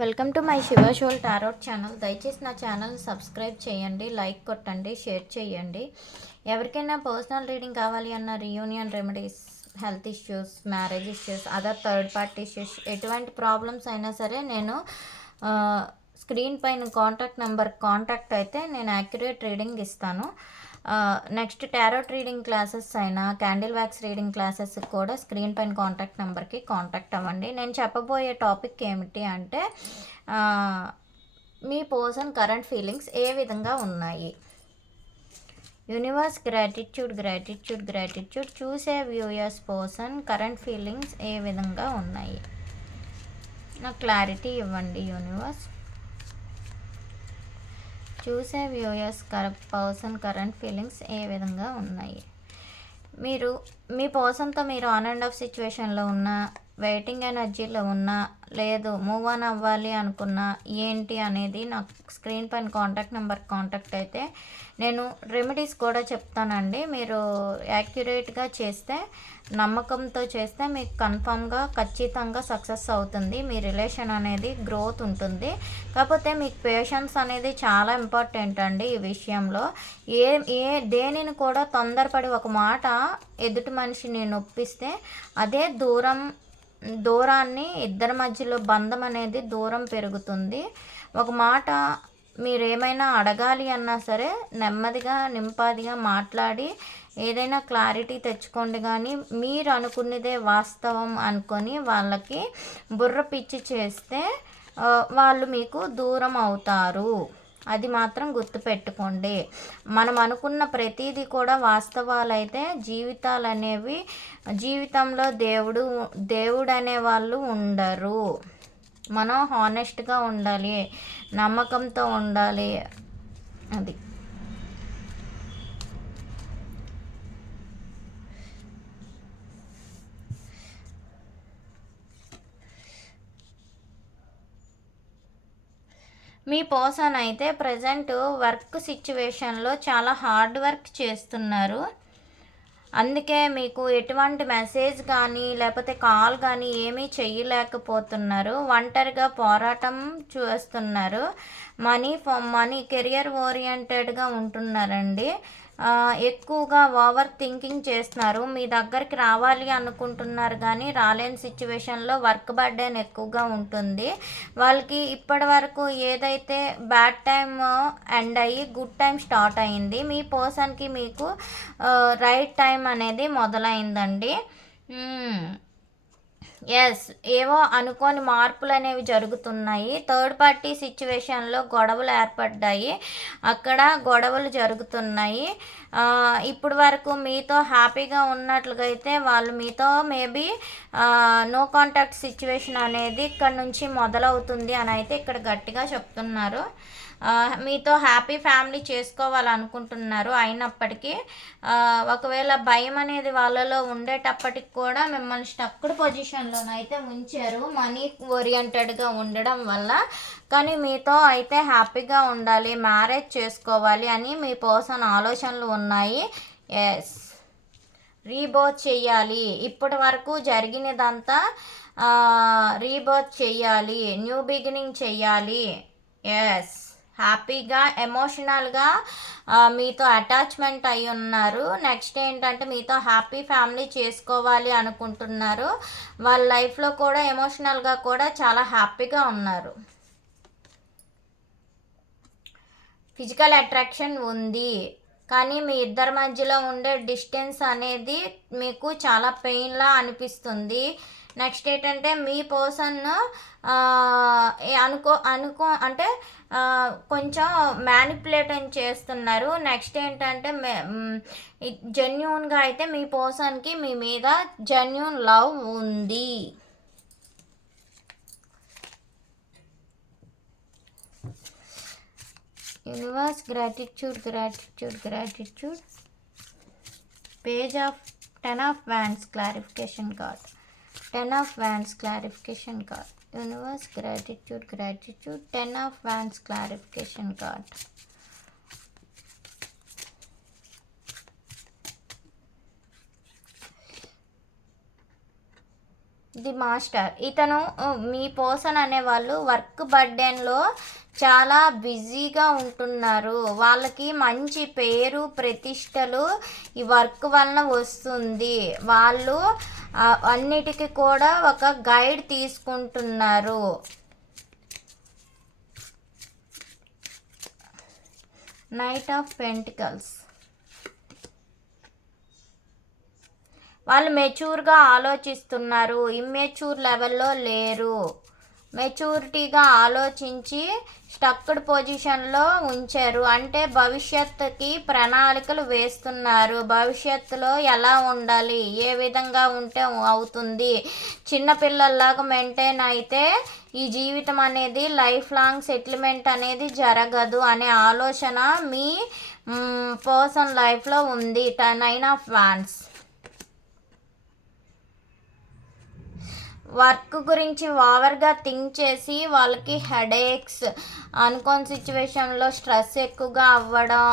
Welcome to my Shiva shawl tarot channel. దయచేసి నా channel subscribe చేయండి, లైక్ కొట్టండి, షేర్ చేయండి. ఎవరికైనా పర్సనల్ రీడింగ్ కావాలి అన్న reunion remedies, health issues, marriage issues, other third party issues, ఎటువంటి ప్రాబ్లమ్స్ అయినా సరే నేను స్క్రీన్ పైన కాంటాక్ట్ అయితే నేను యాక్యురేట్ రీడింగ్ ఇస్తాను. నెక్స్ట్ టారోట్ రీడింగ్ క్లాసెస్ అయినా క్యాండిల్ వ్యాక్స్ రీడింగ్ క్లాసెస్ కూడా స్క్రీన్ పైన కాంటాక్ట్ నెంబర్కి కాంటాక్ట్ అవ్వండి. నేను చెప్పబోయే టాపిక్ ఏమిటి అంటే మీ పర్సన్ కరెంట్ ఫీలింగ్స్ ఏ విధంగా ఉన్నాయి. యూనివర్స్ గ్రాటిట్యూడ్ చూసే వ్యూయర్స్ పర్సన్ కరెంట్ ఫీలింగ్స్ ఏ విధంగా ఉన్నాయి. నాకు క్లారిటీ ఇవ్వండి యూనివర్స్. చూసే వ్యూయర్స్ పర్సన్ కరెంట్ ఫీలింగ్స్ ఏ విధంగా ఉన్నాయి. మీరు మీ పర్సన్తో మీరు ఆన్ అండ్ ఆఫ్ సిచ్యువేషన్లో ఉన్నా, వెయిటింగ్ ఎనర్జీలో ఉన్నా, లేదు మూవ్ ఆన్ అవ్వాలి అనుకున్నా, ఏంటి అనేది నాకు స్క్రీన్ పైన కాంటాక్ట్ అయితే నేను రెమెడీస్ కూడా చెప్తానండి. మీరు యాక్యురేట్గా చేస్తే, నమ్మకంతో చేస్తే మీకు కన్ఫామ్గా ఖచ్చితంగా సక్సెస్ అవుతుంది. మీ రిలేషన్ అనేది గ్రోత్ ఉంటుంది. కాకపోతే మీకు పేషెన్స్ అనేది చాలా ఇంపార్టెంట్ అండి. ఈ విషయంలో దేనిని కూడా తొందరపడి ఒక మాట ఎదుటి మనిషిని నొప్పిస్తే అదే దూరాన్ని ఇద్దరి మధ్యలో బంధం అనేది దూరం పెరుగుతుంది. ఒక మాట మీరేమైనా అడగాలి అన్నా సరే నెమ్మదిగా నింపాదిగా మాట్లాడి ఏదైనా క్లారిటీ తెచ్చుకోండి. కానీ మీరు అనుకున్నదే వాస్తవం అనుకొని వాళ్ళకి బుర్ర పిచ్చి చేస్తే వాళ్ళు మీకు దూరం అవుతారు. అది మాత్రం గుర్తుపెట్టుకోండి. మనం అనుకున్న ప్రతిదీ కూడా వాస్తవాలైతే జీవితంలో దేవుడు అనేవాళ్ళు ఉండరు. మనం హానెస్ట్గా ఉండాలి, నమ్మకంతో ఉండాలి. అది మీ పర్సన్ అయితే ప్రజెంట్ వర్క్ సిచ్యువేషన్లో చాలా హార్డ్ వర్క్ చేస్తున్నారు. అందుకే మీకు ఎటువంటి మెసేజ్ కానీ లేకపోతే కాల్ కానీ ఏమీ చేయలేకపోతున్నారు. ఒంటరిగా పోరాటం చేస్తున్నారు. మనీ కెరియర్ ఓరియంటెడ్గా ఉంటున్నారండి. ఎక్కువగా ఓవర్ థింకింగ్ చేస్తున్నారు. మీ దగ్గరికి రావాలి అనుకుంటున్నారు కానీ రాలేని సిచ్యువేషన్లో వర్క్ బర్డెన్ ఎక్కువగా ఉంటుంది. వాళ్ళకి ఇప్పటి వరకు ఏదైతే బ్యాడ్ టైం ఎండ్ అయ్యి గుడ్ టైం స్టార్ట్ అయింది. మీ పర్సన్కి మీకు రైట్ టైం అనేది మొదలైందండి. ఎస్, ఏవో అనుకోని మార్పులు అనేవి జరుగుతున్నాయి. థర్డ్ పార్టీ సిచ్యువేషన్లో గొడవలు ఏర్పడ్డాయి. అక్కడ గొడవలు జరుగుతున్నాయి. ఇప్పుడు వరకు మీతో హ్యాపీగా ఉన్నట్లుగా అయితే వాళ్ళు మీతో మేబీ నో కాంటాక్ట్ సిచ్యువేషన్ అనేది ఇక్కడ నుంచి మొదలవుతుంది అని అయితే ఇక్కడ గట్టిగా చెప్తున్నారు. మీతో హ్యాపీ ఫ్యామిలీ చేసుకోవాలనుకుంటున్నారు. అయినప్పటికీ ఒకవేళ భయం అనేది వాళ్ళలో ఉండేటప్పటికి కూడా మిమ్మల్ని స్టక్డ్ పొజిషన్లోనైతే ఉంచారు, మనీ ఓరియంటెడ్గా ఉండడం వల్ల. కానీ మీతో అయితే హ్యాపీగా ఉండాలి, మ్యారేజ్ చేసుకోవాలి అని మీ పర్సన్ ఆలోచనలు ఉన్నాయి. ఎస్, రీబర్త్ చెయ్యాలి. ఇప్పటి వరకు జరిగినదంతా రీబర్త్ చెయ్యాలి, న్యూ బిగినింగ్ చెయ్యాలి. ఎస్, హ్యాపీగా ఎమోషనల్గా మీతో అటాచ్మెంట్ అయి ఉన్నారు. నెక్స్ట్ ఏంటంటే మీతో హ్యాపీ ఫ్యామిలీ చేసుకోవాలి అనుకుంటున్నారు. వాళ్ళ లైఫ్లో కూడా ఎమోషనల్గా కూడా చాలా హ్యాపీగా ఉన్నారు. ఫిజికల్ అట్రాక్షన్ ఉంది, కానీ మీ ఇద్దరి మధ్యలో ఉండే డిస్టెన్స్ అనేది మీకు చాలా పెయిన్లా అనిపిస్తుంది. నెక్స్ట్ ఏంటంటే మీ పర్సన్ అంటే కొంచెం మ్యానిపులేట్ చేస్తున్నారు. నెక్స్ట్ ఏంటంటే జెన్యూన్గా అయితే మీ పర్సన్కి మీ మీద జెన్యూన్ లవ్ ఉంది. Universe gratitude page of 10 of Wands clarification card. 10 of Wands clarification card. Universe gratitude 10 of Wands clarification card. The master ఇతను మీ పర్సన్ అనేవాళ్ళు వర్క్ బర్డెన్లో చాలా బిజీగా ఉంటున్నారు. వాళ్ళకి మంచి పేరు ప్రతిష్టలు ఈ వర్క్ వలన వస్తుంది. వాళ్ళు అన్నిటికీ కూడా ఒక గైడ్ తీసుకుంటున్నారు. నైట్ ఆఫ్ పెంటికల్స్ వాళ్ళు మెచ్యూర్గా ఆలోచిస్తున్నారు, ఇమ్మెచ్యూర్ లెవెల్లో లేరు. మెచ్యూరిటీగా ఆలోచించి స్టక్డ్ పొజిషన్లో ఉంచారు. అంటే భవిష్యత్తుకి ప్రణాళికలు వేస్తున్నారు. భవిష్యత్తులో ఎలా ఉండాలి, ఏ విధంగా ఉంటే అవుతుంది, చిన్నపిల్లల్లాగా మెయింటైన్ అయితే ఈ జీవితం అనేది లైఫ్ లాంగ్ సెటిల్మెంట్ అనేది జరగదు అనే ఆలోచన మీ పర్సన్ లైఫ్లో ఉంది. 9 ఆఫ్ వాండ్స్ వర్క్ గురించి ఓవర్గా థింక్ చేసి వాళ్ళకి హెడేక్స్, అనుకోని సిచ్యువేషన్లో స్ట్రెస్ ఎక్కువగా అవ్వడం,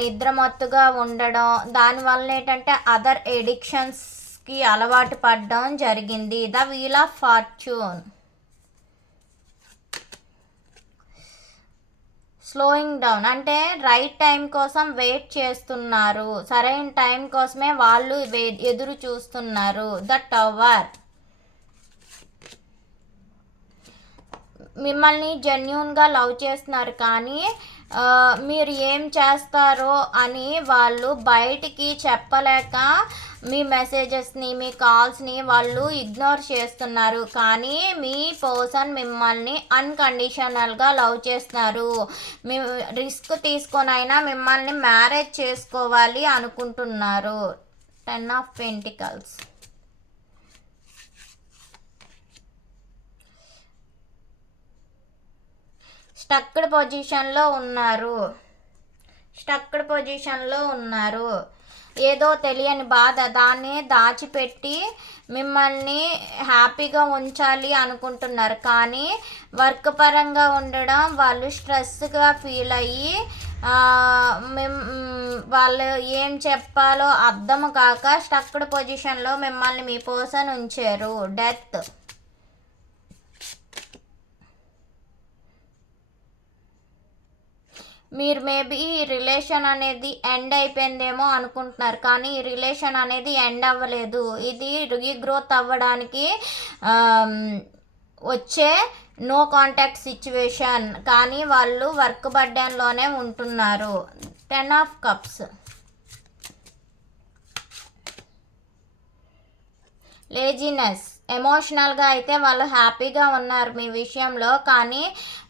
నిద్రమత్తుగా ఉండడం, దానివల్ల ఏంటంటే అదర్ ఎడిక్షన్స్కి అలవాటు పడడం జరిగింది. The wheel of fortune slowing down అంటే రైట్ టైం కోసం వెయిట్ చేస్తున్నారు. సరైన టైం కోసమే వాళ్ళు ఎదురు చూస్తున్నారు. ద టవర్ మిమ్మల్ని జెన్యూన్గా లవ్ చేస్తున్నారు, కానీ మీరు ఏం చేస్తారో అని వాళ్ళు బయటికి చెప్పలేక మీ మెసేజెస్ని, మీ కాల్స్ని వాళ్ళు ఇగ్నోర్ చేస్తున్నారు. కానీ మీ పర్సన్ మిమ్మల్ని అన్కండిషనల్గా లవ్ చేస్తున్నారు. మీ రిస్క్ తీసుకొనైనా మిమ్మల్ని మ్యారేజ్ చేసుకోవాలి అనుకుంటున్నారు. 10 ఆఫ్ పెంటికల్స్ స్టక్డ్ పొజిషన్లో ఉన్నారు. ఏదో తెలియని బాధ, దాన్ని దాచిపెట్టి మిమ్మల్ని హ్యాపీగా ఉంచాలి అనుకుంటున్నారు. కానీ వర్క్ పరంగా ఉండడం వాళ్ళు స్ట్రెస్గా ఫీల్ అయ్యి వాళ్ళు ఏం చెప్పాలో అర్థం కాక స్టక్డ్ పొజిషన్లో మిమ్మల్ని మీ పర్సన్ ఉంచారు. డెత్ మీరు మేబీ ఈ రిలేషన్ అనేది ఎండ్ అయిపోయిందేమో అనుకుంటున్నారు, కానీ ఈ రిలేషన్ అనేది ఎండ్ అవ్వలేదు. ఇది రీగ్రోత్ అవ్వడానికి వచ్చే నో కాంటాక్ట్ సిచ్యువేషన్, కానీ వాళ్ళు వర్క్ బర్డెన్లోనే ఉంటున్నారు. 10 ఆఫ్ కప్స్ లేజినెస్ ఎమోషనల్గా అయితే వాళ్ళు హ్యాపీగా ఉన్నారు మీ విషయంలో, కానీ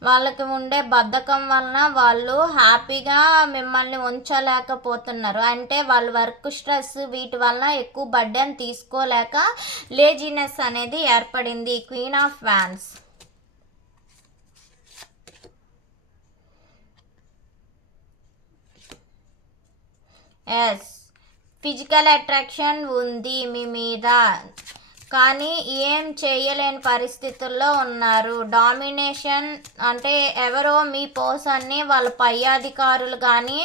వాళ్ళకి ఉండే బద్ధకం వలన వాళ్ళు హ్యాపీగా మిమ్మల్ని ఉంచలేకపోతున్నారు. అంటే వాళ్ళ వర్క్ స్ట్రెస్ వీటి వలన ఎక్కువ బర్డెన్ తీసుకోలేక లేజినెస్ అనేది ఏర్పడింది. Queen of wands physical attraction ఉంది మీ మీద, కానీ ఏం చేయలేని పరిస్థితుల్లో ఉన్నారు. డామినేషన్ అంటే ఎవరో మీ పర్సన్ని వాళ్ళ పై అధికారులు కానీ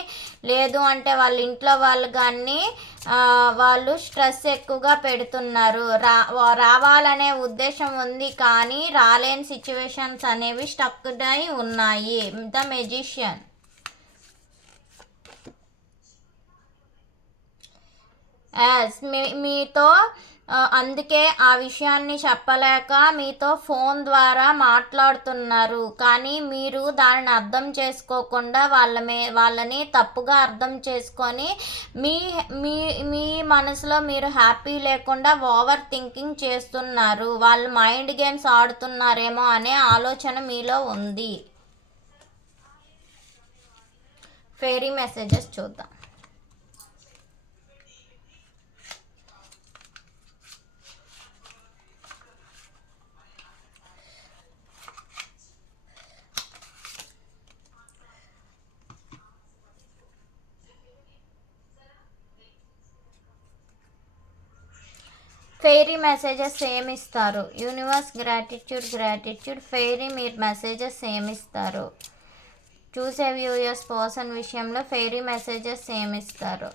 లేదు అంటే వాళ్ళ ఇంట్లో వాళ్ళు కానీ వాళ్ళు స్ట్రెస్ ఎక్కువగా పెడుతున్నారు. రావాలనే ఉద్దేశం ఉంది, కానీ రాలేని సిచ్యువేషన్స్ అనేవి స్టక్డ్ అయి ఉన్నాయి. ద మెజిషియన్ మీతో అందుకే ఆ విషయాన్ని చెప్పలేక మీతో ఫోన్ ద్వారా మాట్లాడుతున్నారు, కానీ మీరు దానిని అర్థం చేసుకోకుండా వాళ్ళని తప్పుగా అర్థం చేసుకొని మీ మీ మీ మనసులో మీరు హ్యాపీ లేకుండా ఓవర్ థింకింగ్ చేస్తున్నారు. వాళ్ళు మైండ్ గేమ్స్ ఆడుతున్నారేమో అనే ఆలోచన మీలో ఉంది. ఫెయిరీ మెసేజెస్ చూద్దాం. ఫెయిరీ మెసేజెస్ ఏమి ఇస్తారు? Universe gratitude. ఫెయిరీ మీరు మెసేజెస్ ఏమి ఇస్తారు? చూసే వ్యూయర్స్ పర్సన్ విషయంలో ఫెయిరీ మెసేజెస్ ఏమి ఇస్తారు?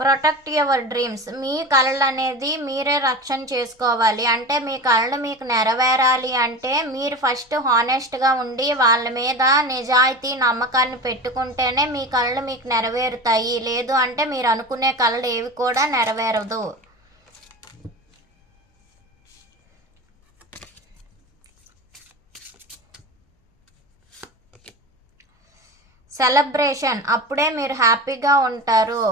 Protect your dreams. మీ కళలు అనేది మీరే రక్షణ చేసుకోవాలి. అంటే మీ కళలు మీకు నెరవేరాలి అంటే మీరు ఫస్ట్ హానెస్ట్గా ఉండి వాళ్ళ మీద నిజాయితీ నమ్మకాన్ని పెట్టుకుంటేనే మీ కళలు మీకు నెరవేరుతాయి. లేదు అంటే మీరు అనుకునే కళలు ఏవి కూడా నెరవేరదు. సెలబ్రేషన్, అప్పుడే మీరు హ్యాపీగా ఉంటారు.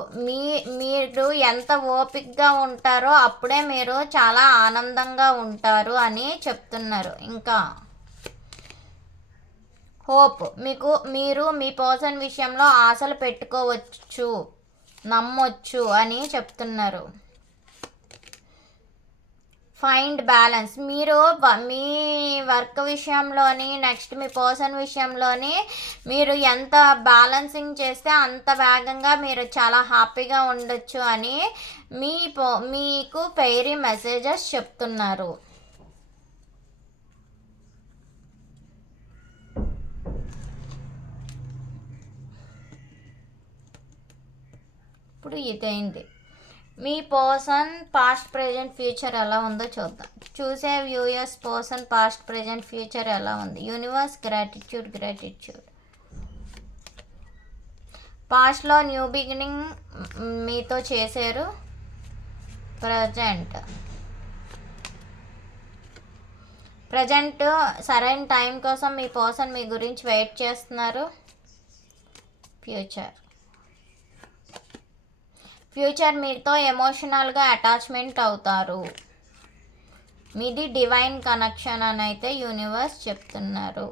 మీరు ఎంత ఓపిక్గా ఉంటారో అప్పుడే మీరు చాలా ఆనందంగా ఉంటారు అని చెప్తున్నారు. ఇంకా హోప్, మీరు మీ పర్సన్ విషయంలో ఆశలు పెట్టుకోవచ్చు, నమ్మొచ్చు అని చెప్తున్నారు. ఫైండ్ బ్యాలెన్స్, మీరు మీ వర్క్ విషయంలోని నెక్స్ట్ మీ పర్సన్ విషయంలోని మీరు ఎంత బ్యాలెన్సింగ్ చేస్తే అంత వేగంగా మీరు చాలా హ్యాపీగా ఉండొచ్చు అని మీకు ఫెయిరీ మెసేజెస్ చెప్తున్నారు. ఇప్పుడు ఇదైంది. మీ పర్సన్ పాస్ట్ ప్రజెంట్ ఫ్యూచర్ ఎలా ఉందో చూద్దాం. చూసే viewers person past present future ఎలా ఉంది. Universe gratitude. పాస్ట్లో న్యూ బిగినింగ్ మీతో చేశారు. ప్రజెంట్ సరైన టైం కోసం మీ పర్సన్ మీ గురించి వెయిట్ చేస్తున్నారు. ఫ్యూచర్ మీతో ఎమోషనల్గా అటాచ్మెంట్ అవుతారు. మీది డివైన్ కనెక్షన్ అని అయితే యూనివర్స్ చెప్తున్నారు.